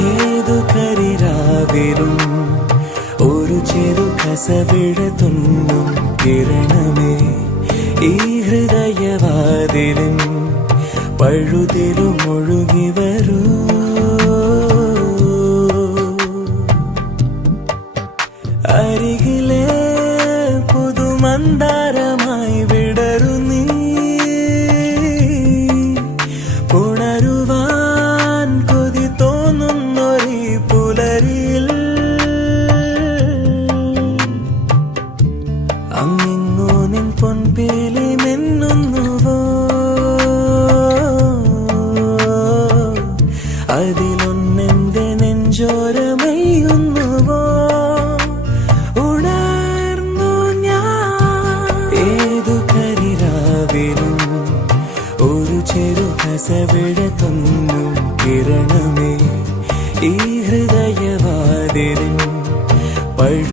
ഏതു കരിരാവിലും ഒരു ചെറു കസവിഴ തുന്നും കിരണമേ ഈ ഹൃദയവാതിലും പഴുതിലും ഒഴുകി വരൂ. അരികിലെ പുതുമന്ദാരമായി വിടരു നീ, ഉണരുവാൻ കൊതി തോന്നുന്നൊരു പുലരിയിൽ. അങ്ങിങ്ങോ നിൻ പൊൻപേലി മിന്നുന്നുവോ, അതിലൊന്നെന്റെ നെഞ്ചോരമയുന്നുവോ. ഉണർന്നു ഞാൻ ഏതു കരിരാവിലും ഒരു ചെറു കസവിഴ തുന്നും കിരണമേ ഈ ഹൃദയവാതിലും